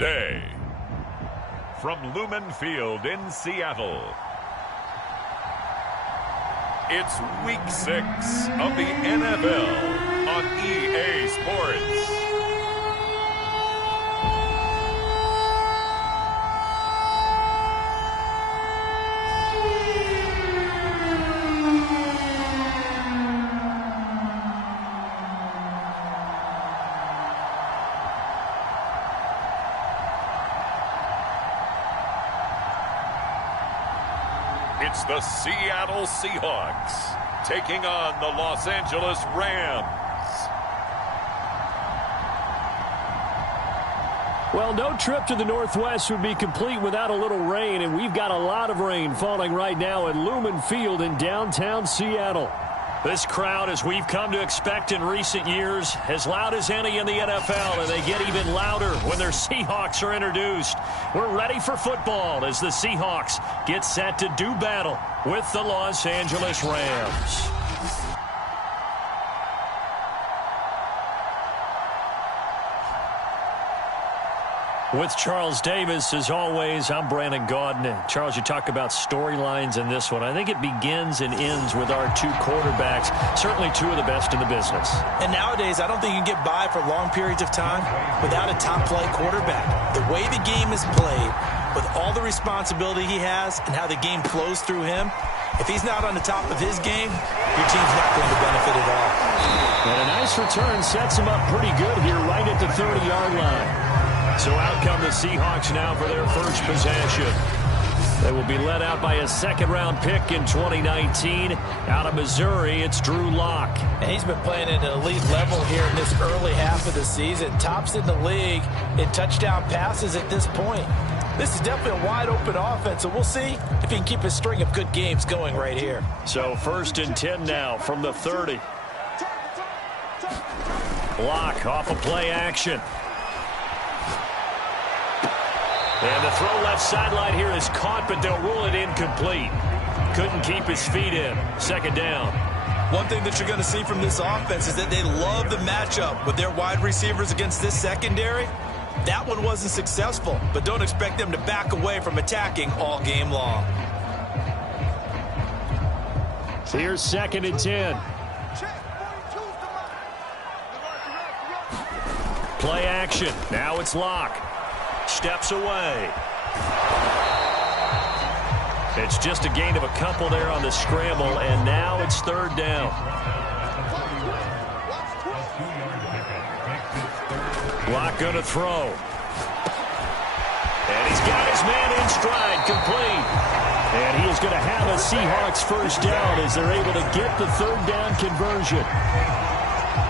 Today, from Lumen Field in Seattle, it's Week 6 of the NFL on EA Sports. It's the Seattle Seahawks taking on the Los Angeles Rams. Well, no trip to the Northwest would be complete without a little rain, and we've got a lot of rain falling right now at Lumen Field in downtown Seattle. This crowd, as we've come to expect in recent years, as loud as any in the NFL, and they get even louder when their Seahawks are introduced. We're ready for football as the Seahawks get set to do battle with the Los Angeles Rams. With Charles Davis, as always, I'm Brandon Gaudin. Charles, you talk about storylines in this one. I think it begins and ends with our two quarterbacks, certainly two of the best in the business. And nowadays, I don't think you can get by for long periods of time without a top-flight quarterback. The way the game is played, with all the responsibility he has and how the game flows through him, if he's not on the top of his game, your team's not going to benefit at all. And a nice return sets him up pretty good here right at the 30-yard line. So out come the Seahawks now for their first possession. They will be led out by a second-round pick in 2019. Out of Missouri, it's Drew Lock. And he's been playing at an elite level here in this early half of the season. Tops in the league in touchdown passes at this point. This is definitely a wide-open offense, so we'll see if he can keep his string of good games going right here. So 1st and 10 now from the 30. Lock off a play action. And the throw left sideline here is caught, but they'll rule it incomplete. Couldn't keep his feet in. Second down. One thing that you're going to see from this offense is that they love the matchup with their wide receivers against this secondary. That one wasn't successful, but don't expect them to back away from attacking all game long. So here's 2nd and 10. Play action. Now it's Lock. Steps away. It's just a gain of a couple there on the scramble, and now it's 3rd down. Lock going to throw. And he's got his man in stride, complete. And he is going to have a Seahawks first down as they're able to get the 3rd down conversion.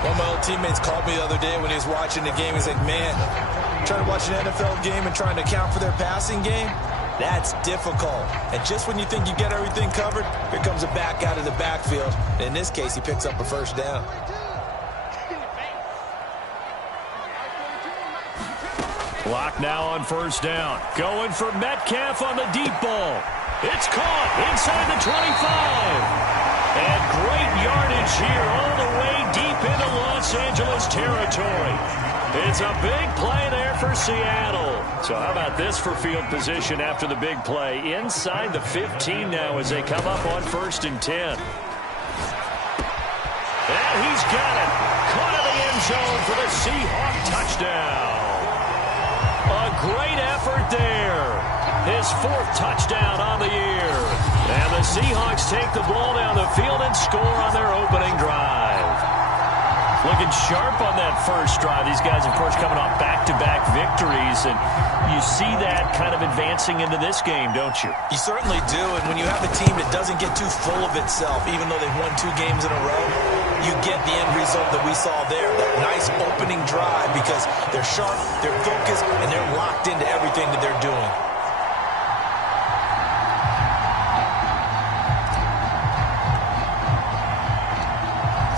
One of my old teammates called me the other day when he was watching the game. He's like, man, trying to watch an NFL game and trying to account for their passing game, that's difficult. And just when you think you get everything covered, here comes a back out of the backfield. And in this case, he picks up a first down. Lock now on 1st down. Going for Metcalf on the deep ball. It's caught inside the 25. And great yardage here all the way deep into Los Angeles territory. It's a big play there for Seattle. So how about this for field position after the big play? Inside the 15 now as they come up on 1st and 10. And he's got it. Caught in the end zone for the Seahawk touchdown. A great effort there. His 4th touchdown on the year. And the Seahawks take the ball down the field and score on their opening drive. Looking sharp on that first drive. These guys, of course, coming off back-to-back victories. And you see that kind of advancing into this game, don't you? You certainly do. And when you have a team that doesn't get too full of itself, even though they've won 2 games in a row, you get the end result that we saw there. That nice opening drive because they're sharp, they're focused, and they're locked into everything that they're doing.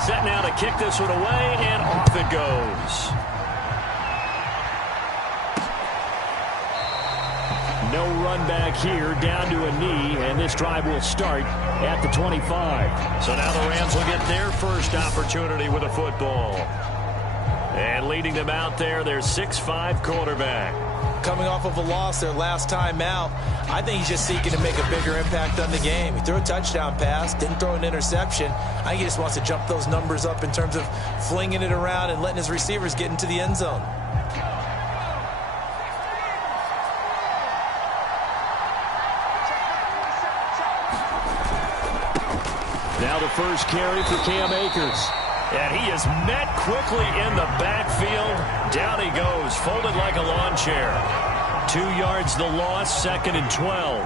Set now to kick this one away, and off it goes. No run back here, down to a knee, and this drive will start at the 25. So now the Rams will get their first opportunity with a football. And leading them out there, their 6'5" quarterback. coming off of a loss their last time out. I think he's just seeking to make a bigger impact on the game. He threw a touchdown pass, didn't throw an interception. I think he just wants to jump those numbers up in terms of flinging it around and letting his receivers get into the end zone. Now the first carry for Cam Akers. And he is met quickly in the backfield. Down he goes, folded like a lawn chair. 2 yards the loss, 2nd and 12.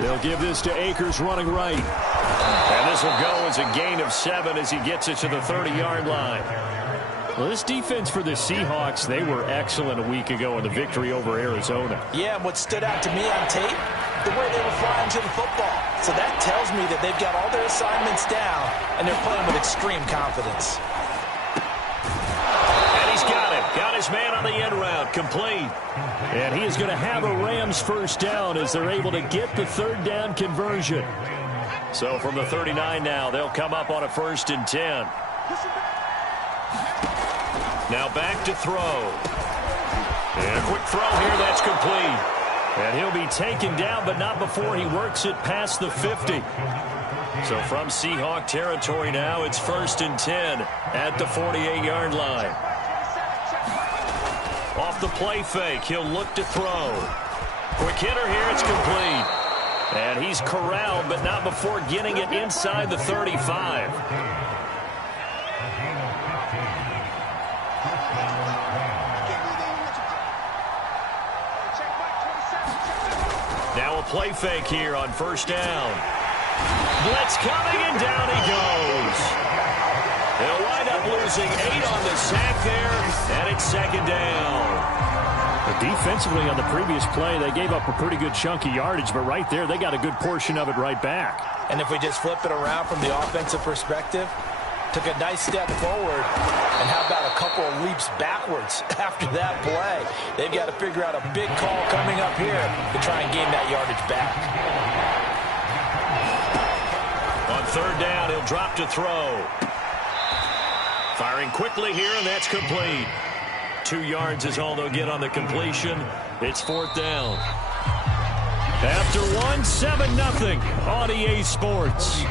They'll give this to Akers running right. And this will go as a gain of 7 as he gets it to the 30-yard line. Well, this defense for the Seahawks, they were excellent a week ago in the victory over Arizona. Yeah, and what stood out to me on tape, the way they were flying to the football. So that tells me that they've got all their assignments down, and they're playing with extreme confidence. And he's got it. Got his man on the end route, complete. And he is going to have a Rams first down as they're able to get the 3rd down conversion. So from the 39 now, they'll come up on a 1st and 10. Now back to throw. And a quick throw here, that's complete. And he'll be taken down, but not before he works it past the 50. So from Seahawk territory now, it's 1st and 10 at the 48-yard line. Off the play fake, he'll look to throw. Quick hitter here, it's complete. And he's corralled, but not before getting it inside the 35. Now a play fake here on 1st down. Blitz coming, and down he goes. They'll wind up losing 8 on the sack there, and it's 2nd down. But defensively on the previous play, they gave up a pretty good chunk of yardage, but right there, they got a good portion of it right back. And if we just flip it around from the offensive perspective, took a nice step forward, and how about a couple of leaps backwards after that play? They've got to figure out a big call coming up here to try and gain that yardage back. On 3rd down, he'll drop to throw. Firing quickly here, and that's complete. 2 yards is all they'll get on the completion. It's 4th down. After 1, 7-0 on EA Sports.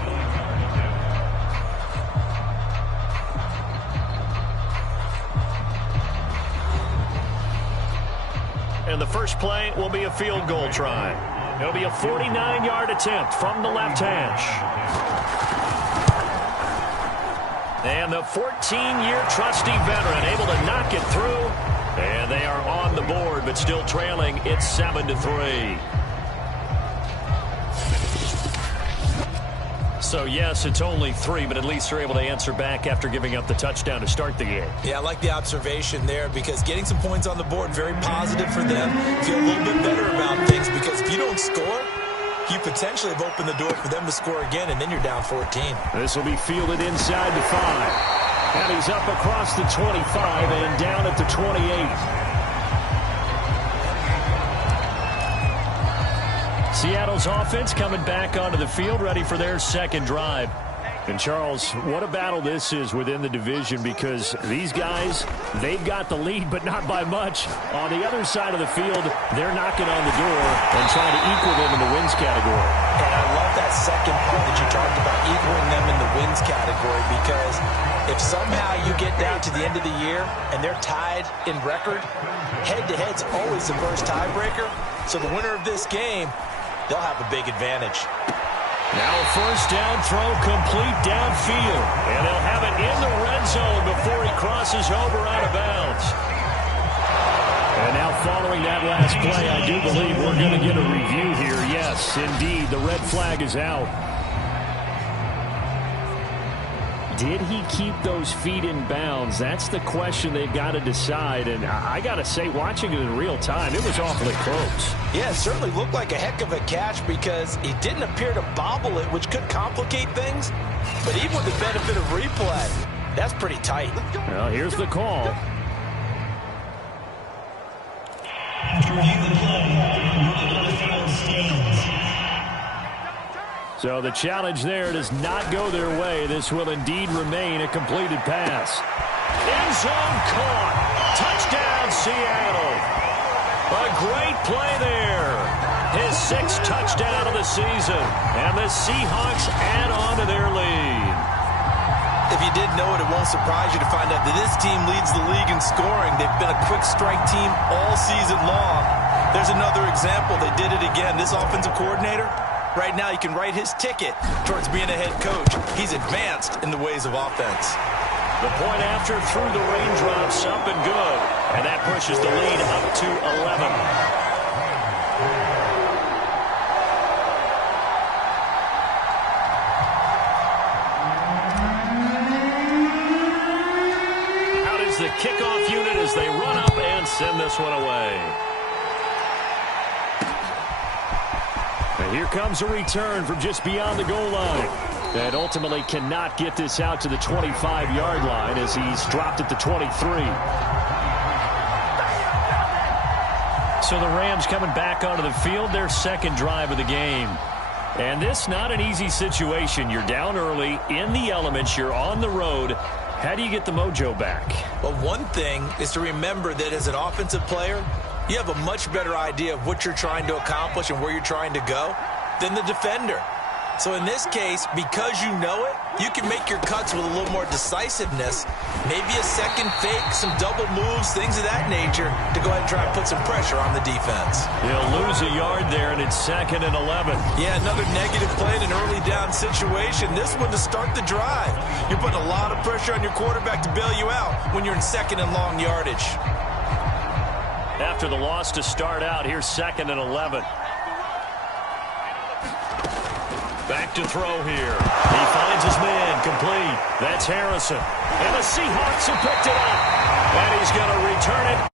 And the first play will be a field goal try. It'll be a 49-yard attempt from the left hash. And the 14-year trusty veteran able to knock it through. And they are on the board, but still trailing. It's 7-3. So, yes, it's only 3, but at least they're able to answer back after giving up the touchdown to start the game. Yeah, I like the observation there because getting some points on the board, very positive for them. Feel a little bit better about things because if you don't score, you potentially have opened the door for them to score again, and then you're down 14. This will be fielded inside the 5. And he's up across the 25 and down at the 28. Seattle's offense coming back onto the field, ready for their 2nd drive. And, Charles, what a battle this is within the division because these guys, they've got the lead, but not by much. On the other side of the field, they're knocking on the door and trying to equal them in the wins category. And I love that second part that you talked about, equaling them in the wins category, because if somehow you get down to the end of the year and they're tied in record, head-to-head's always the first tiebreaker. So the winner of this game, they'll have a big advantage. Now a 1st down throw complete downfield. And they'll have it in the red zone before he crosses over out of bounds. And now following that last play, I do believe we're going to get a review here. Yes, indeed, the red flag is out. Did he keep those feet in bounds? That's the question they've got to decide. And I got to say, watching it in real time, it was awfully close. Yeah, it certainly looked like a heck of a catch because he didn't appear to bobble it, which could complicate things. But even with the benefit of replay, that's pretty tight. Well, here's the call. After review the play, the field stands. So the challenge there does not go their way. This will indeed remain a completed pass. End zone caught. Touchdown, Seattle. A great play there. His 6th touchdown of the season. And the Seahawks add on to their lead. If you didn't know it, it won't surprise you to find out that this team leads the league in scoring. They've been a quick strike team all season long. There's another example. They did it again. This offensive coordinator, right now he can write his ticket towards being a head coach. He's advanced in the ways of offense. The point after through the raindrops up and good. And that pushes the lead up to 11. The kickoff unit as they run up and send this one away. And here comes a return from just beyond the goal line. That ultimately cannot get this out to the 25-yard line as he's dropped at the 23. So the Rams coming back onto the field, their 2nd drive of the game. And this not an easy situation. You're down early, in the elements, you're on the road. How do you get the mojo back? Well, one thing is to remember that as an offensive player, you have a much better idea of what you're trying to accomplish and where you're trying to go than the defender. So in this case, because you know it, you can make your cuts with a little more decisiveness. Maybe a second fake, some double moves, things of that nature to go ahead and try and put some pressure on the defense. He'll lose a yard there, and it's 2nd and 11. Yeah, another negative play in an early down situation. This one to start the drive. You're putting a lot of pressure on your quarterback to bail you out when you're in 2nd and long yardage. After the loss to start out, here's 2nd and 11. Back to throw here. He finds his man complete. That's Harrison. And the Seahawks have picked it up. And he's going to return it.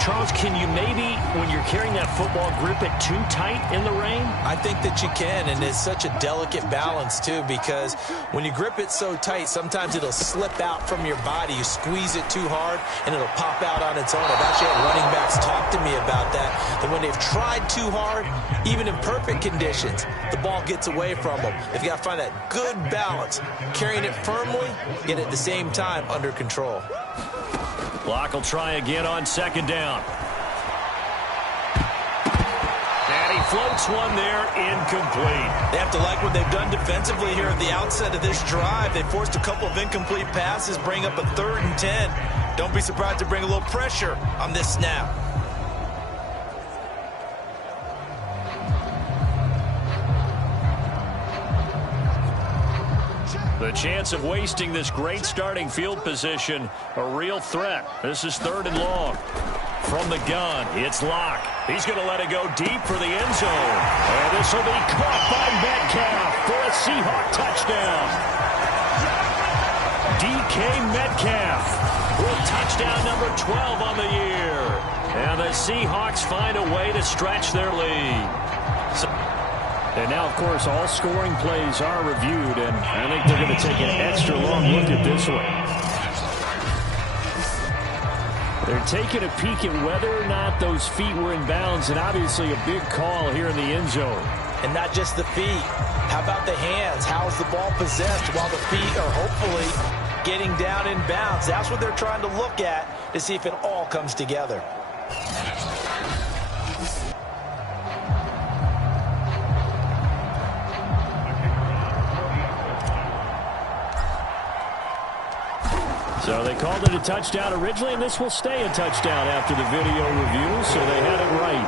Charles, can you maybe, when you're carrying that football, grip it too tight in the rain? I think that you can, and it's such a delicate balance, too, because when you grip it so tight, sometimes it'll slip out from your body. You squeeze it too hard, and it'll pop out on its own. I've actually had running backs talk to me about that when they've tried too hard, even in perfect conditions, the ball gets away from them. They've got to find that good balance, carrying it firmly, yet at the same time under control. Block will try again on 2nd down. And he floats one there, incomplete. They have to like what they've done defensively here at the outset of this drive. They forced a couple of incomplete passes, bring up a 3rd and 10. Don't be surprised to bring a little pressure on this snap. The chance of wasting this great starting field position, a real threat. This is 3rd and long. From the gun, it's Locke. He's going to let it go deep for the end zone. And this will be caught by Metcalf for a Seahawk touchdown. DK Metcalf with touchdown number 12 on the year. And the Seahawks find a way to stretch their lead. And now, of course, all scoring plays are reviewed, and I think they're going to take an extra long look at this one. They're taking a peek at whether or not those feet were in bounds, and obviously a big call here in the end zone. And not just the feet. How about the hands? How's the ball possessed while the feet are hopefully getting down in bounds? That's what they're trying to look at to see if it all comes together. So they called it a touchdown originally, and this will stay a touchdown after the video review, so they had it right.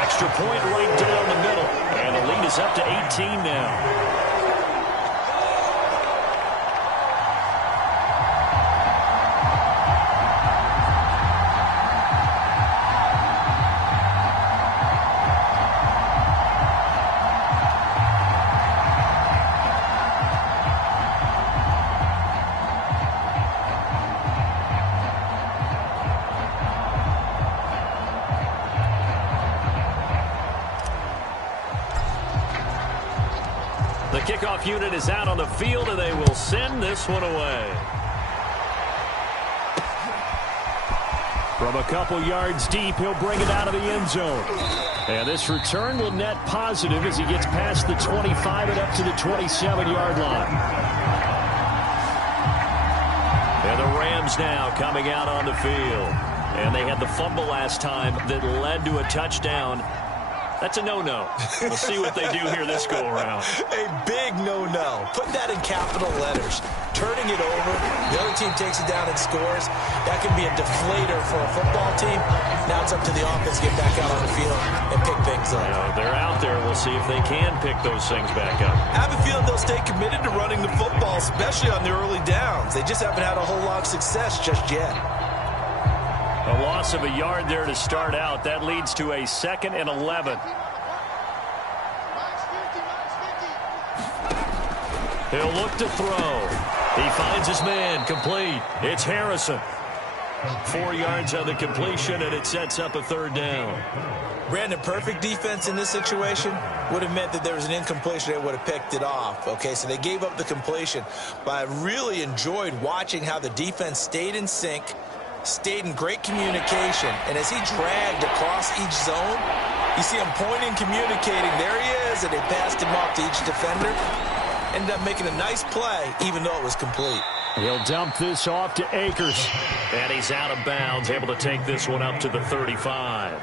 Extra point right down the middle, and the lead is up to 18 now. The kickoff unit is out on the field, and they will send this one away. From a couple yards deep, he'll bring it out of the end zone. And this return will net positive as he gets past the 25 and up to the 27-yard line. And the Rams now coming out on the field. And they had the fumble last time that led to a touchdown. That's a no-no. We'll see what they do here this go-around. A big no-no. Put that in capital letters. Turning it over, the other team takes it down and scores. That can be a deflator for a football team. Now it's up to the offense to get back out on the field and pick things up. They're out there. We'll see if they can pick those things back up. I have a feeling they'll stay committed to running the football, especially on the early downs. They just haven't had a whole lot of success just yet. A loss of a yard there to start out. That leads to a 2nd and 11. He'll look to throw. He finds his man. Complete. It's Harrison. 4 yards on the completion, and it sets up a 3rd down. Brandon, perfect defense in this situation would have meant that there was an incompletion. They would have picked it off. Okay, so they gave up the completion. But I really enjoyed watching how the defense stayed in sync, stayed in great communication, and as he dragged across each zone, you see him pointing, communicating. There he is, and they passed him off to each defender. Ended up making a nice play, even though it was complete. He'll dump this off to Akers. And he's out of bounds, able to take this one up to the 35.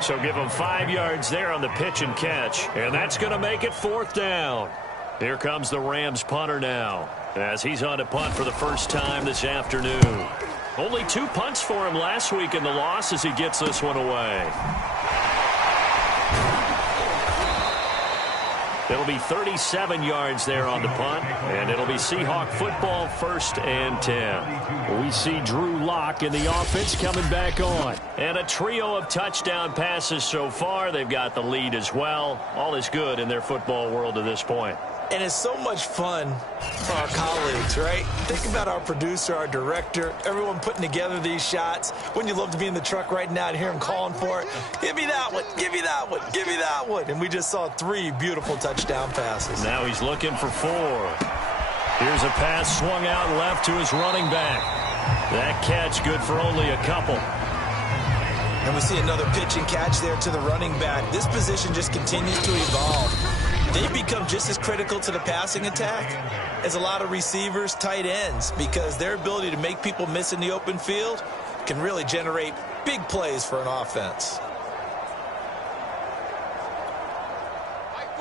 So give him 5 yards there on the pitch and catch. And that's going to make it 4th down. Here comes the Rams punter now, as he's on to punt for the first time this afternoon. Only 2 punts for him last week in the loss as he gets this one away. It'll be 37 yards there on the punt, and it'll be Seahawk football, 1st and 10. We see Drew Lock in the offense coming back on. And a trio of touchdown passes so far. They've got the lead as well. All is good in their football world to this point. And it's so much fun for our colleagues, right? Think about our producer, our director, everyone putting together these shots. Wouldn't you love to be in the truck right now and hear him calling for it? Give me that one, give me that one, give me that one. And we just saw 3 beautiful touchdown passes. Now he's looking for 4. Here's a pass swung out left to his running back. That catch good for only a couple. And we see another pitch and catch there to the running back. This position just continues to evolve. They become just as critical to the passing attack as a lot of receivers, tight ends, because their ability to make people miss in the open field can really generate big plays for an offense.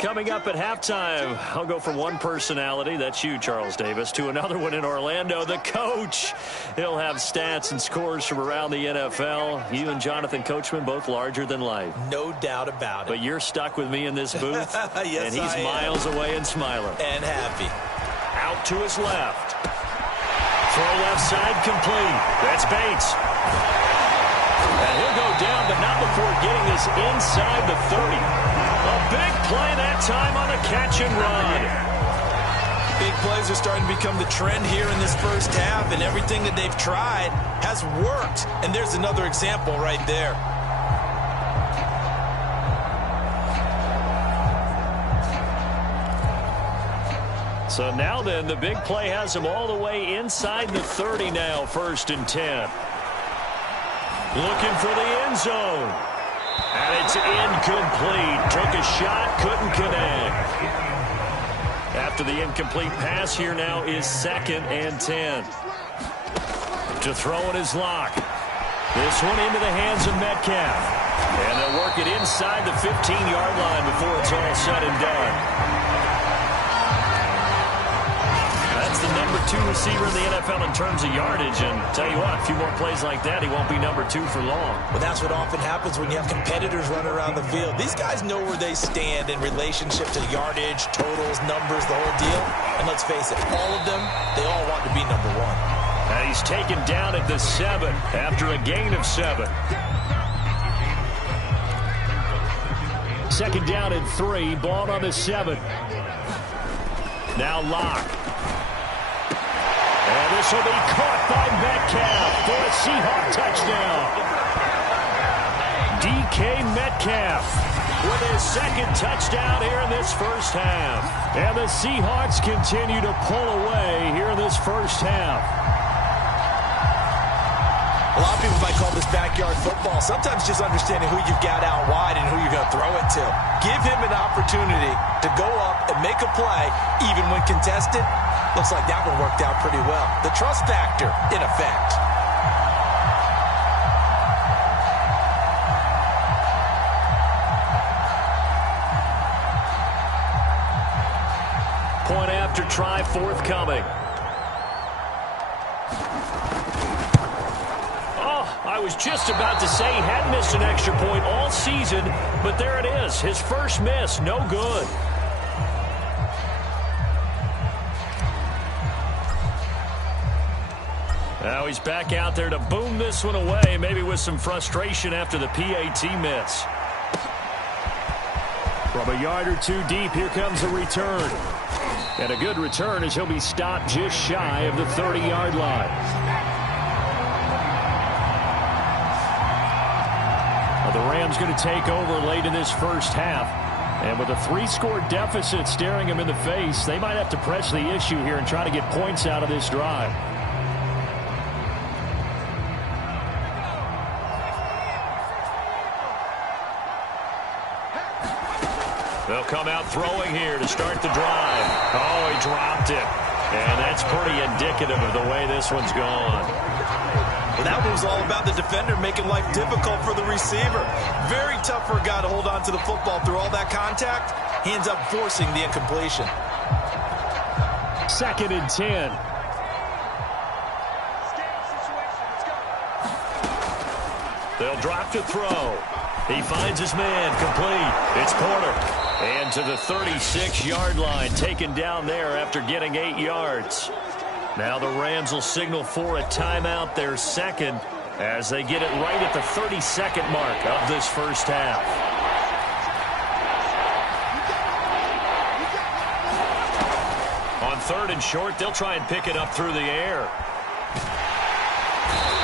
Coming up at halftime, I'll go from one personality, that's you, Charles Davis, to another one in Orlando, the coach. He'll have stats and scores from around the NFL. You and Jonathan Coachman, both larger than life. No doubt about it. But you're stuck with me in this booth, yes, and he's miles away and smiling. And happy. Out to his left. Throw left side complete. That's Bates. And he'll go down, but not before getting this inside the 30. A big play that time on a catch and run. Big plays are starting to become the trend here in this first half, and everything that they've tried has worked. And there's another example right there. So now then, the big play has him all the way inside the 30 now, 1st and 10. Looking for the end zone. And it's incomplete. Took a shot, couldn't connect. After the incomplete pass, here now is 2nd and 10. To throw it is Lock. This one into the hands of Metcalf. And they'll work it inside the 15-yard line before it's all said and done. That's the number 2 receiver in the NFL in terms of yardage. And tell you what, a few more plays like that, he won't be number 2 for long. Well, that's what often happens when you have competitors running around the field. These guys know where they stand in relationship to yardage, totals, numbers, the whole deal. And let's face it, all of them, they all want to be number 1. And he's taken down at the 7 after a gain of 7. 2nd down and 3, ball on the 7. Now Lock. And this will be caught by Metcalf for a Seahawk touchdown. DK Metcalf with his 2nd touchdown here in this first half. And the Seahawks continue to pull away here in this first half. A lot of people might call this backyard football. Sometimes just understanding who you've got out wide and who you're going to throw it to. Give him an opportunity to go up and make a play, even when contested. Looks like that one worked out pretty well. The trust factor in effect. Point after try forthcoming. I was just about to say he hadn't missed an extra point all season, but there it is. His first miss, no good. Now he's back out there to boom this one away, maybe with some frustration after the PAT miss. From a yard or two deep, here comes a return. And a good return as he'll be stopped just shy of the 30-yard line. The Rams going to take over late in this first half. And with a 3-score deficit staring them in the face, they might have to press the issue here and try to get points out of this drive. They'll come out throwing here to start the drive. Oh, he dropped it. And that's pretty indicative of the way this one's gone. Well, that one was all about the defender making life difficult for the receiver. Very tough for a guy to hold on to the football through all that contact. He ends up forcing the incompletion. 2nd and 10. They'll drop to throw. He finds his man, complete. It's Porter. And to the 36-yard line, taken down there after getting 8 yards. Now the Rams will signal for a timeout, their second, as they get it right at the 32nd mark of this first half. On 3rd and short, they'll try and pick it up through the air.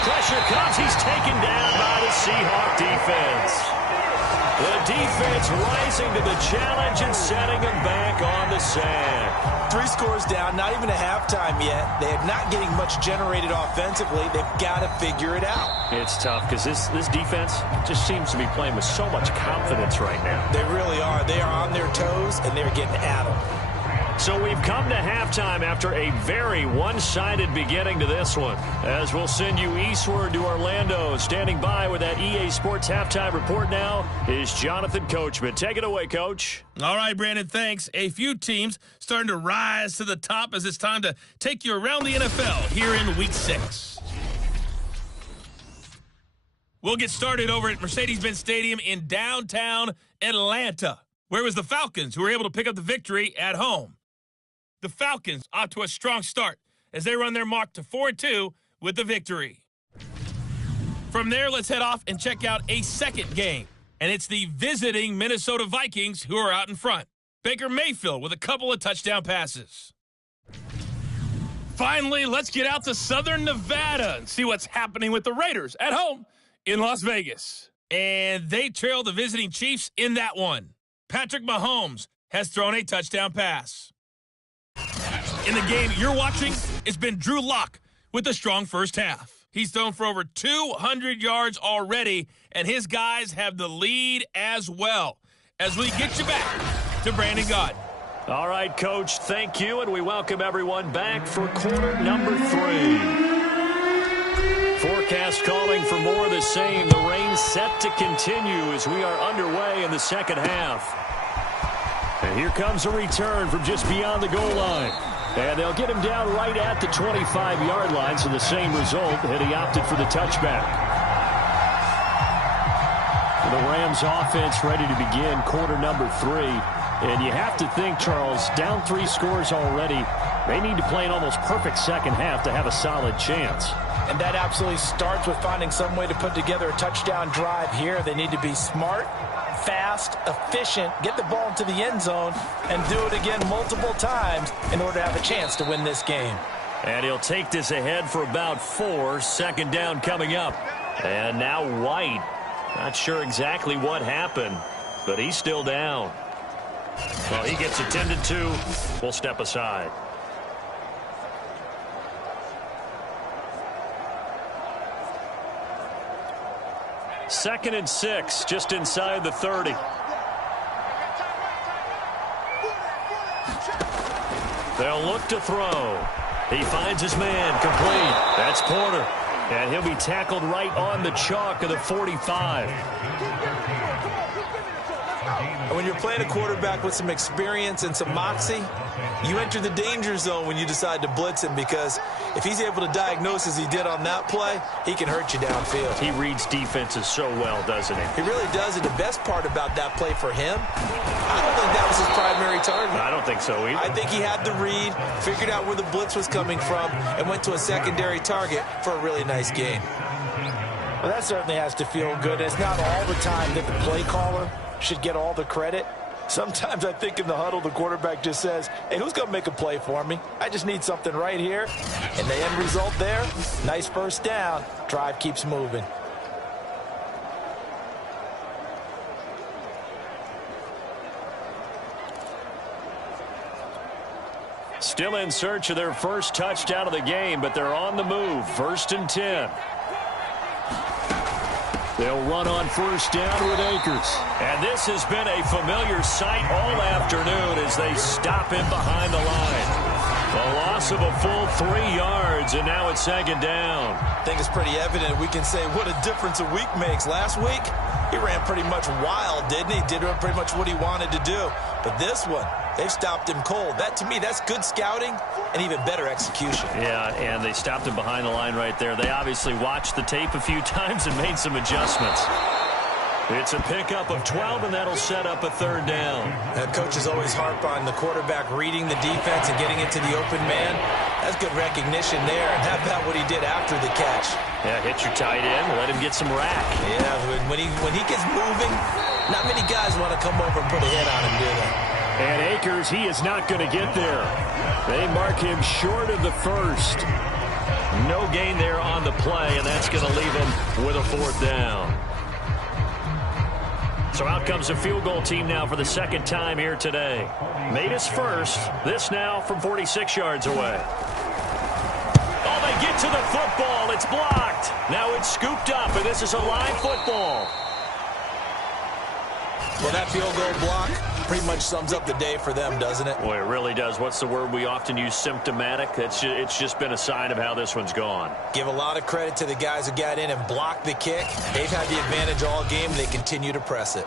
Pressure comes. He's taken down by the Seahawks defense. The defense rising to the challenge and setting him back on the sand. 3 scores down, not even a halftime yet. They're not getting much generated offensively. They've got to figure it out. It's tough because this defense just seems to be playing with so much confidence right now. They really are. They are on their toes, and they're getting at them. So we've come to halftime after a very one-sided beginning to this one. As we'll send you eastward to Orlando. Standing by with that EA Sports halftime report now is Jonathan Coachman. Take it away, Coach. All right, Brandon, thanks. A few teams starting to rise to the top as it's time to take you around the NFL here in Week 6. We'll get started over at Mercedes-Benz Stadium in downtown Atlanta, where it was the Falcons who were able to pick up the victory at home. The Falcons off to a strong start as they run their mark to 4-2 with the victory. From there, let's head off and check out a second game, and it's the visiting Minnesota Vikings who are out in front. Baker Mayfield with a couple of touchdown passes. Finally, let's get out to Southern Nevada and see what's happening with the Raiders at home in Las Vegas. And they trail the visiting Chiefs in that one. Patrick Mahomes has thrown a touchdown pass. In the game you're watching, it's been Drew Lock with a strong first half. He's thrown for over 200 yards already, and his guys have the lead as well. As we get you back to Brandon Gaudin. All right, Coach, thank you, and we welcome everyone back for quarter number 3. Forecast calling for more of the same. The rain set to continue as we are underway in the second half. And here comes a return from just beyond the goal line. And they'll get him down right at the 25-yard line, so the same result, and he opted for the touchback. The Rams offense ready to begin quarter number 3. And you have to think, Charles, down 3 scores already, they need to play an almost perfect second half to have a solid chance. And that absolutely starts with finding some way to put together a touchdown drive here. They need to be smart, fast, efficient, get the ball into the end zone, and do it again multiple times in order to have a chance to win this game. And he'll take this ahead for about 4. 2nd down coming up. And now White. Not sure exactly what happened, but he's still down. Well, he gets attended to. We'll step aside. 2nd and 6, just inside the 30. They'll look to throw. He finds his man, complete. That's Porter. And he'll be tackled right on the chalk of the 45. And when you're playing a quarterback with some experience and some moxie, you enter the danger zone when you decide to blitz him, because if he's able to diagnose as he did on that play, he can hurt you downfield. He reads defenses so well, doesn't he? He really does, and the best part about that play for him, I don't think that was his primary target. I don't think so either. I think he had the read, figured out where the blitz was coming from, and went to a secondary target for a really nice gain. Well, that certainly has to feel good. It's not all the time that the play caller should get all the credit. Sometimes I think in the huddle, the quarterback just says, hey, who's going to make a play for me? I just need something right here. And the end result there, nice first down. Drive keeps moving. Still in search of their first touchdown of the game, but they're on the move. 1st and 10. They'll run on first down with Akers. And this has been a familiar sight all afternoon as they stop him behind the line. A loss of a full 3 yards, and now it's 2nd down. I think it's pretty evident. We can say what a difference a week makes. Last week, he ran pretty much wild, didn't he? Did pretty much what he wanted to do. But this one, they've stopped him cold. That, to me, that's good scouting and even better execution. Yeah, and they stopped him behind the line right there. They obviously watched the tape a few times and made some adjustments. It's a pickup of 12, and that'll set up a 3rd down. Coaches always harp on the quarterback reading the defense and getting into the open man. That's good recognition there, and how about what he did after the catch? Yeah, hit your tight end, let him get some rack. Yeah, when he gets moving, not many guys want to come over and put a hit on him, do they? And Akers, he is not going to get there. They mark him short of the first. No gain there on the play, and that's going to leave him with a 4th down. So out comes a field goal team now for the 2nd time here today. Made his first. This now from 46 yards away. Oh, they get to the football. It's blocked. Now it's scooped up, and this is a live football. Well, that field goal block pretty much sums up the day for them, doesn't it? Boy, it really does. What's the word we often use? Symptomatic. It's just been a sign of how this one's gone. Give a lot of credit to the guys who got in and blocked the kick. They've had the advantage all game. They continue to press it.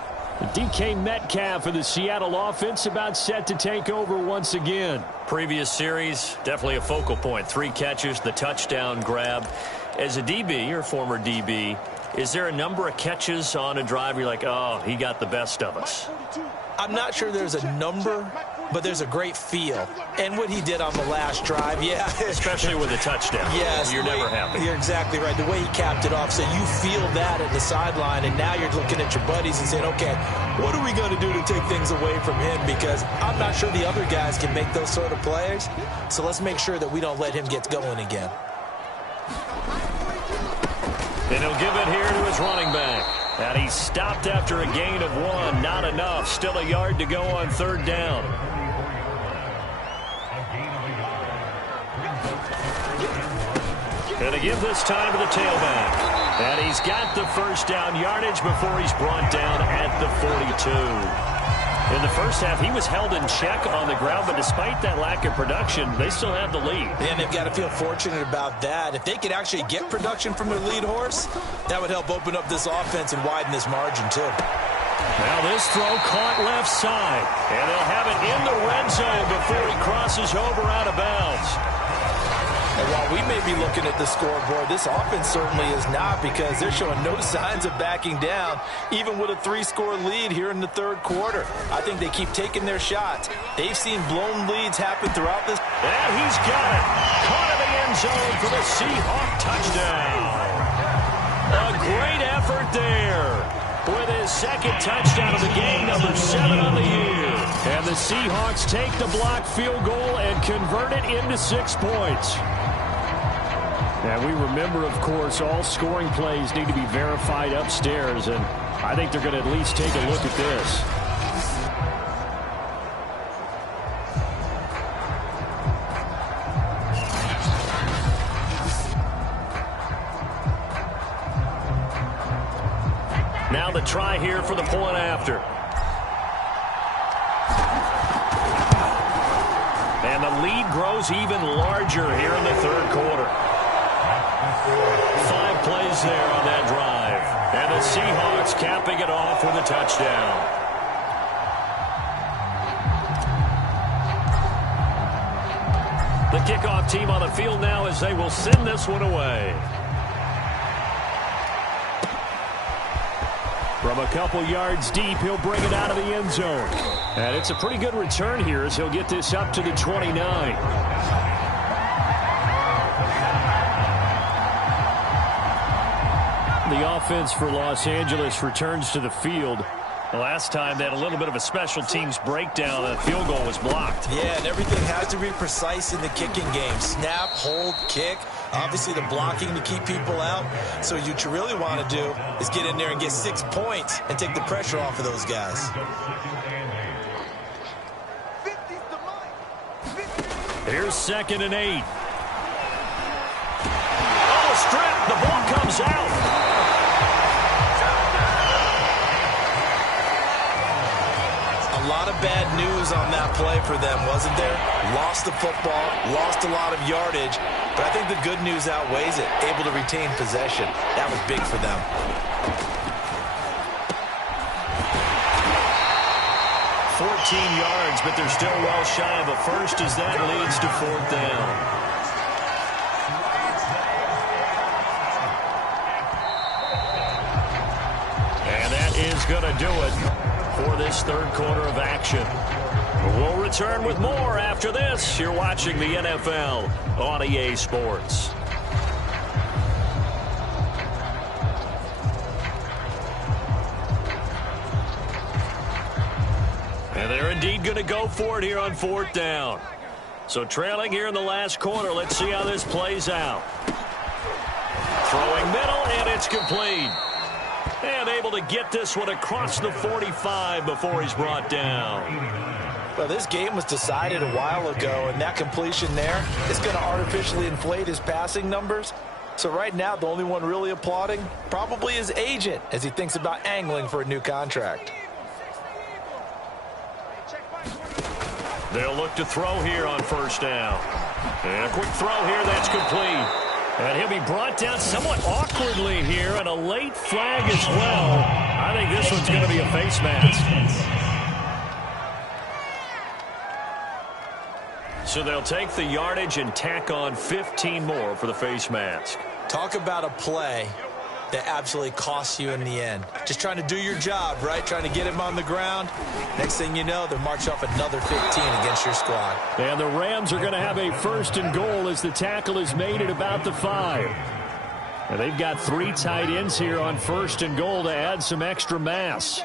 DK Metcalf for the Seattle offense about set to take over once again. Previous series, definitely a focal point. 3 catches, the touchdown grab. As a DB, or former DB, is there a number of catches on a drive where you're like, oh, he got the best of us? I'm not sure there's a number, but there's a great feel. And what he did on the last drive, yeah. Especially with a touchdown. Yes. You're never happy. You're exactly right. The way he capped it off, so you feel that at the sideline, and now you're looking at your buddies and saying, okay, what are we going to do to take things away from him? Because I'm not sure the other guys can make those sort of plays. So let's make sure that we don't let him get going again. And he'll give it here to his running back. And he stopped after a gain of 1. Not enough. Still a yard to go on 3rd down. And to give this time to the tailback. And he's got the first down yardage before he's brought down at the 42. In the first half, he was held in check on the ground, but despite that lack of production, they still have the lead. And they've got to feel fortunate about that. If they could actually get production from their lead horse, that would help open up this offense and widen this margin, too. Now this throw caught left side, and they'll have it in the red zone before he crosses over out of bounds. And while we may be looking at the scoreboard, this offense certainly is not, because they're showing no signs of backing down, even with a 3-score lead here in the 3rd quarter. I think they keep taking their shots. They've seen blown leads happen throughout this. And he's got it. Caught in the end zone for the Seahawk touchdown. A great effort there with his 2nd touchdown of the game, number 7 on the year. And the Seahawks take the block field goal and convert it into 6 points. And we remember, of course, all scoring plays need to be verified upstairs, and I think they're going to at least take a look at this. try here for the point after. And the lead grows even larger here in the third quarter. 5 plays there on that drive. And the Seahawks capping it off with a touchdown. The kickoff team on the field now as they will send this one away. From a couple yards deep, he'll bring it out of the end zone. And it's a pretty good return here as he'll get this up to the 29. The offense for Los Angeles returns to the field. The last time they had a little bit of a special teams breakdown, the field goal was blocked. Yeah, and everything has to be precise in the kicking game. Snap, hold, kick. Obviously the blocking to keep people out. So what you really want to do is get in there and get 6 points and take the pressure off of those guys. Here's 2nd and 8. Oh, strip. The ball comes out. A lot of bad news on that play for them, wasn't there? Lost the football, lost a lot of yardage, but I think the good news outweighs it. Able to retain possession. That was big for them. Yards, but they're still well shy of a first as that leads to 4th down. And that is going to do it for this third quarter of action. We'll return with more after this. You're watching the NFL on EA Sports. And they're indeed going to go for it here on 4th down. So trailing here in the last quarter, let's see how this plays out. Throwing middle, and it's complete. And able to get this one across the 45 before he's brought down. Well, this game was decided a while ago, and that completion there is going to artificially inflate his passing numbers. So right now, the only one really applauding probably his agent as he thinks about angling for a new contract. They'll look to throw here on 1st down. And a quick throw here, that's complete. And he'll be brought down somewhat awkwardly here, and a late flag as well. I think this one's going to be a face mask. So they'll take the yardage and tack on 15 more for the face mask. Talk about a play that absolutely costs you in the end. Just trying to do your job, right? Trying to get him on the ground. Next thing you know, they'll march off another 15 against your squad. And the Rams are going to have a 1st and goal as the tackle is made at about the 5. And they've got 3 tight ends here on 1st and goal to add some extra mass.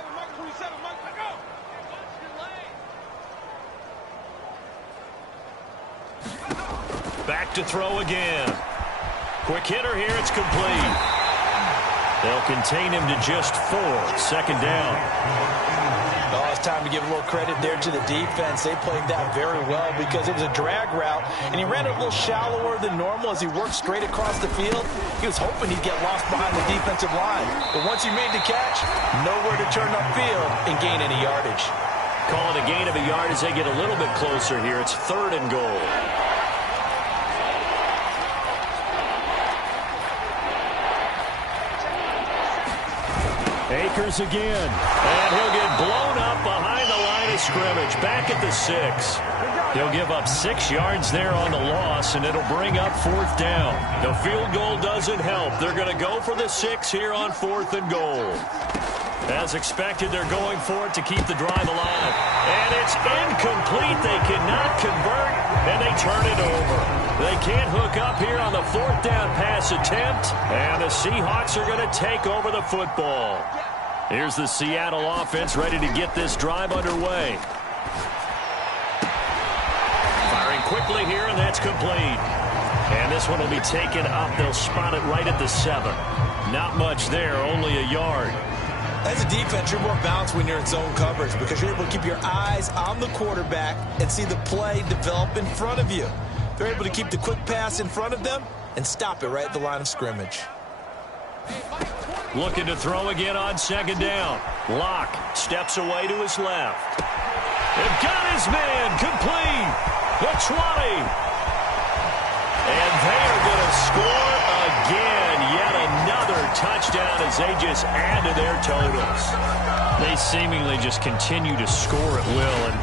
Back to throw again. Quick hitter here, it's complete. They'll contain him to just 4. 2nd down. Oh, it's time to give a little credit there to the defense. They played that very well because it was a drag route, and he ran it a little shallower than normal as he worked straight across the field. He was hoping he'd get lost behind the defensive line. But once he made the catch, nowhere to turn upfield and gain any yardage. Call it a gain of a yard as they get a little bit closer here. It's 3rd and goal. Akers again. And he'll get blown up behind the line of scrimmage. Back at the 6. He'll give up 6 yards there on the loss, and it'll bring up 4th down. The field goal doesn't help. They're going to go for the 6 here on 4th and goal. As expected, they're going for it to keep the drive alive. And it's incomplete. They cannot convert, and they turn it over. They can't hook up here on the 4th down pass attempt, and the Seahawks are going to take over the football. Here's the Seattle offense ready to get this drive underway. Firing quickly here, and that's complete. And this one will be taken up. They'll spot it right at the 7. Not much there, only a yard. As a defense, you're more balanced when you're in zone coverage because you're able to keep your eyes on the quarterback and see the play develop in front of you. They're able to keep the quick pass in front of them and stop it right at the line of scrimmage. Looking to throw again on second down. Locke steps away to his left. They've got his man complete. The 20. And they are going to score again. Yet another touchdown as they just add to their totals. They seemingly just continue to score at will. And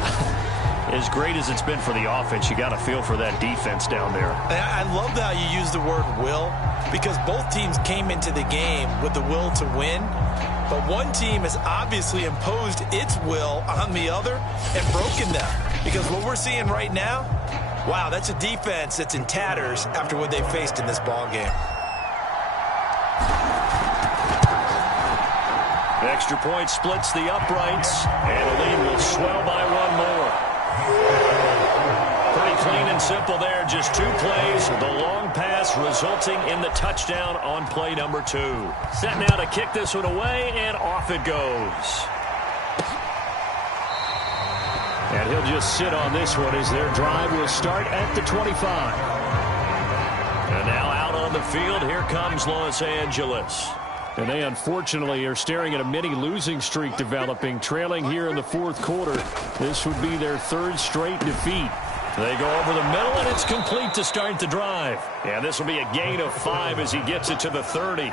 as great as it's been for the offense, you got to feel for that defense down there. I love how you use the word will, because both teams came into the game with the will to win. But one team has obviously imposed its will on the other and broken them. Because what we're seeing right now, wow, that's a defense that's in tatters after what they faced in this ballgame. Extra point splits the uprights, and the lead will swell by one more. Pretty clean and simple there. Just 2 plays. The long pass resulting in the touchdown on play number 2. Set now to kick this one away, and off it goes. And he'll just sit on this one as their drive will start at the 25. And now out on the field, here comes Los Angeles. And they unfortunately are staring at a mini losing streak developing, trailing here in the 4th quarter. This would be their 3rd straight defeat. They go over the middle, and it's complete to start the drive. And this will be a gain of 5 as he gets it to the 30.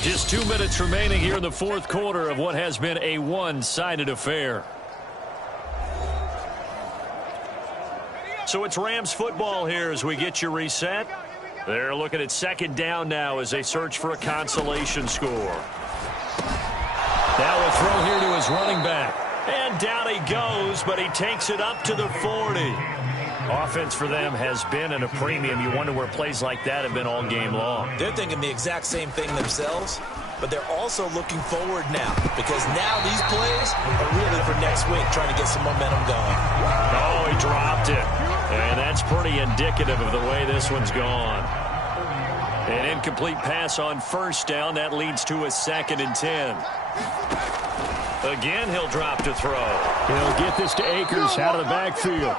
Just 2 minutes remaining here in the 4th quarter of what has been a one-sided affair. So it's Rams football here as we get you reset. They're looking at second down now as they search for a consolation score. Now a throw here to his running back. And down he goes, but he takes it up to the 40. Offense for them has been at a premium. You wonder where plays like that have been all game long. They're thinking the exact same thing themselves, but they're also looking forward now, because now these plays are really for next week, trying to get some momentum going. Oh, he dropped it. And that's pretty indicative of the way this one's gone. An incomplete pass on first down. That leads to a 2nd and 10. Again, he'll drop to throw. He'll get this to Akers out of the backfield.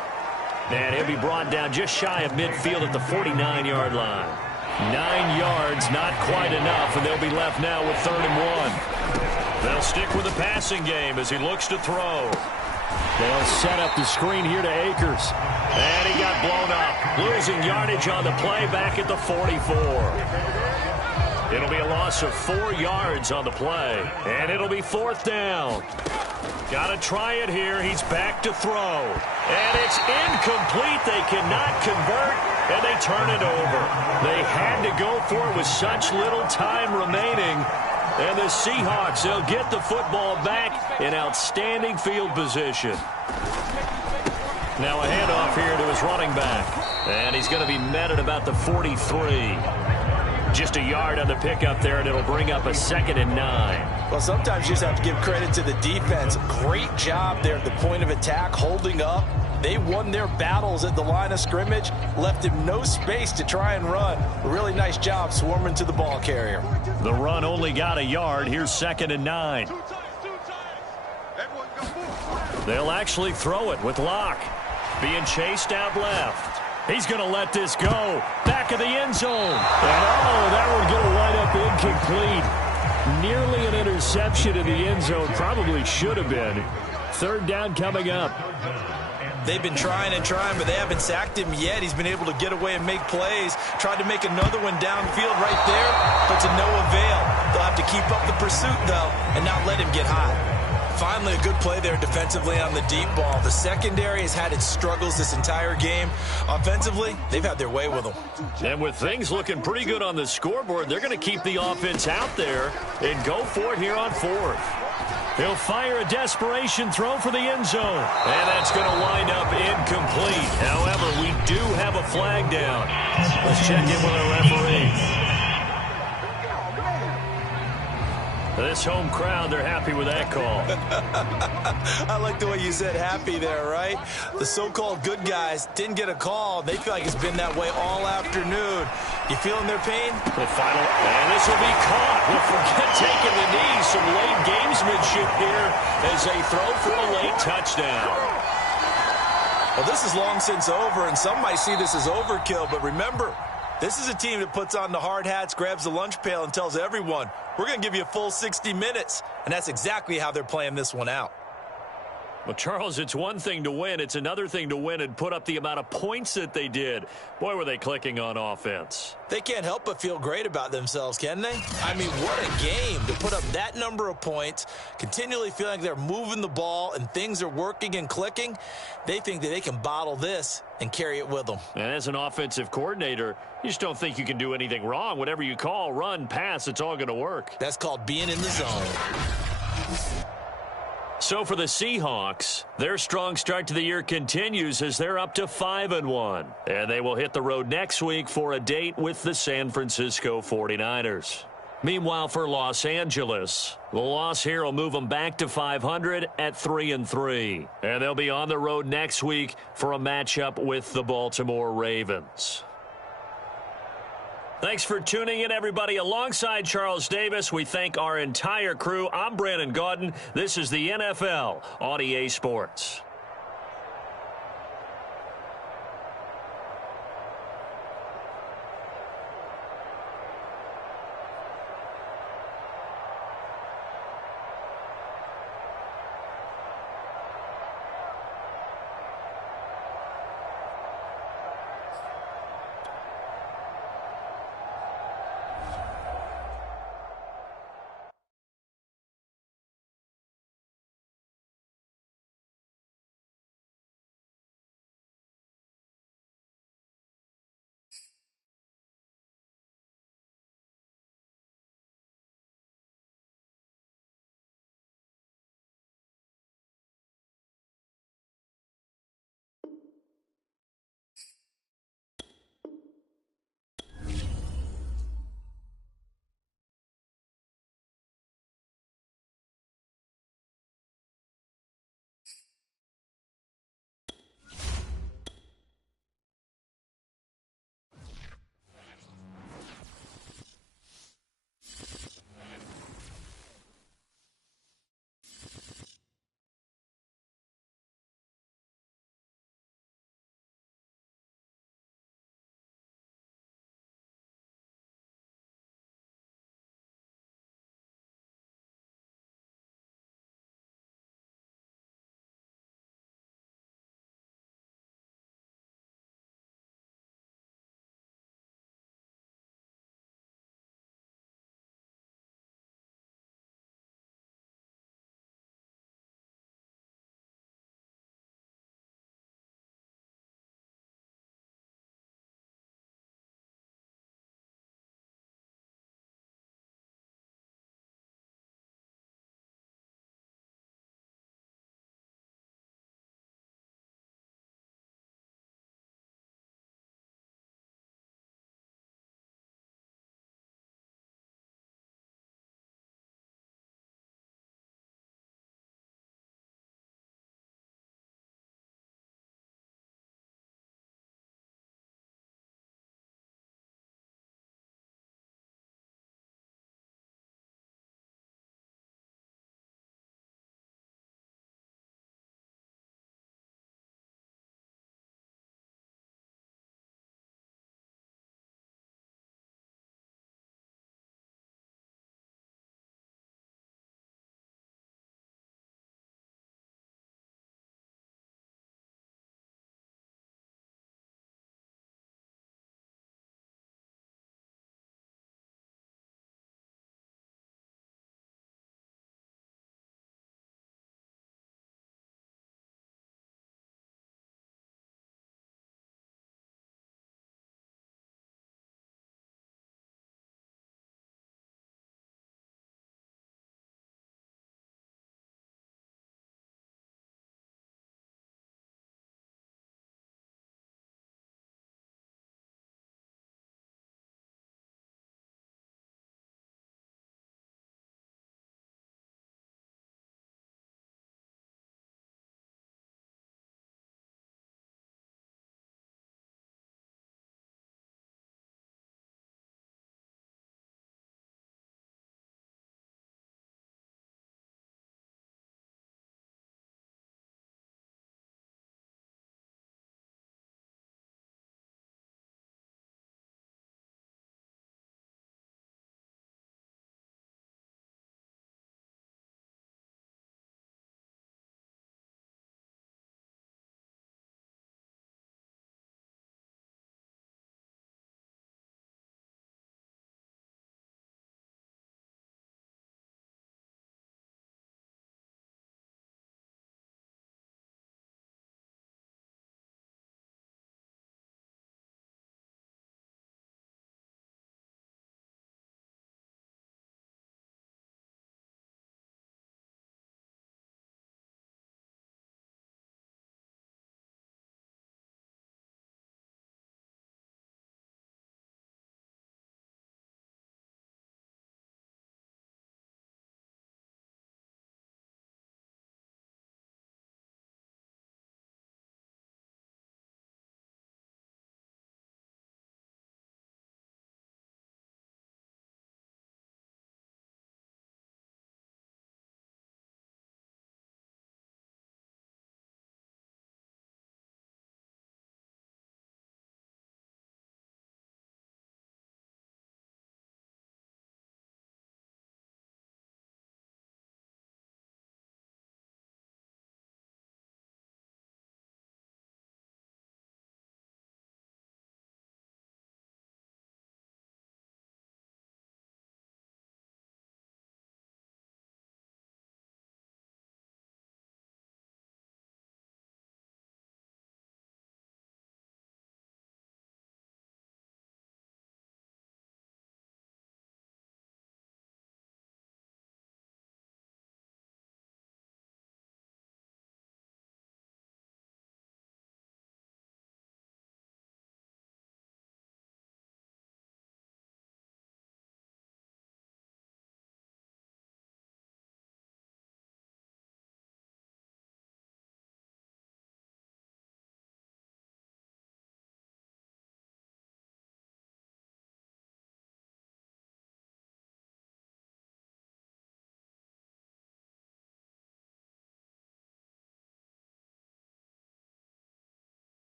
And he'll be brought down just shy of midfield at the 49-yard line. 9 yards, not quite enough, and they'll be left now with 3rd and 1. They'll stick with the passing game as he looks to throw. They'll set up the screen here to Akers. And he got blown up. Losing yardage on the play back at the 44. It'll be a loss of 4 yards on the play. And it'll be 4th down. Got to try it here. He's back to throw. And it's incomplete. They cannot convert, and they turn it over. They had to go for it with such little time remaining. And the Seahawks, they'll get the football back in outstanding field position. Now a handoff here to his running back. And he's going to be met at about the 43. Just a yard on the pickup there, and it'll bring up a 2nd and 9. Well, sometimes you just have to give credit to the defense. Great job there at the point of attack, holding up. They won their battles at the line of scrimmage, left him no space to try and run. A really nice job swarming to the ball carrier. The run only got a yard. Here's 2nd and 9. They'll actually throw it with Locke. Being chased out left. He's going to let this go. Back of the end zone. And that one going to wind up incomplete. Nearly an interception in the end zone. Probably should have been. 3rd down coming up. They've been trying and trying, but they haven't sacked him yet. He's been able to get away and make plays. Tried to make another one downfield right there, but to no avail. They'll have to keep up the pursuit, though, and not let him get hot. Finally, a good play there defensively on the deep ball. The secondary has had its struggles this entire game. Offensively, they've had their way with them. And with things looking pretty good on the scoreboard, they're going to keep the offense out there and go for it here on 4th. He'll fire a desperation throw for the end zone. And that's going to wind up incomplete. However, we do have a flag down. Let's check in with our referee. This home crowd, they're happy with that call. I like the way you said happy there, right? The so-called good guys didn't get a call. They feel like it's been that way all afternoon. You feeling their pain? The final, and this will be caught. Well, forget taking the knee. Some late gamesmanship here as they throw for a late touchdown. Well, this is long since over, and some might see this as overkill, but remember, this is a team that puts on the hard hats, grabs the lunch pail, and tells everyone, we're going to give you a full 60 minutes, and that's exactly how they're playing this one out. Well, Charles, it's one thing to win. It's another thing to win and put up the amount of points that they did. Boy, were they clicking on offense. They can't help but feel great about themselves, can they? I mean, what a game to put up that number of points, continually feeling like they're moving the ball and things are working and clicking. They think that they can bottle this and carry it with them. And as an offensive coordinator, you just don't think you can do anything wrong. Whatever you call, run, pass, it's all going to work. That's called being in the zone. So for the Seahawks, their strong start to the year continues as they're up to 5-1. And they will hit the road next week for a date with the San Francisco 49ers. Meanwhile, for Los Angeles, the loss here will move them back to 500 at 3-3. And they'll be on the road next week for a matchup with the Baltimore Ravens. Thanks for tuning in, everybody. Alongside Charles Davis, we thank our entire crew. I'm Brandon Gaudin. This is the NFL on EA Sports.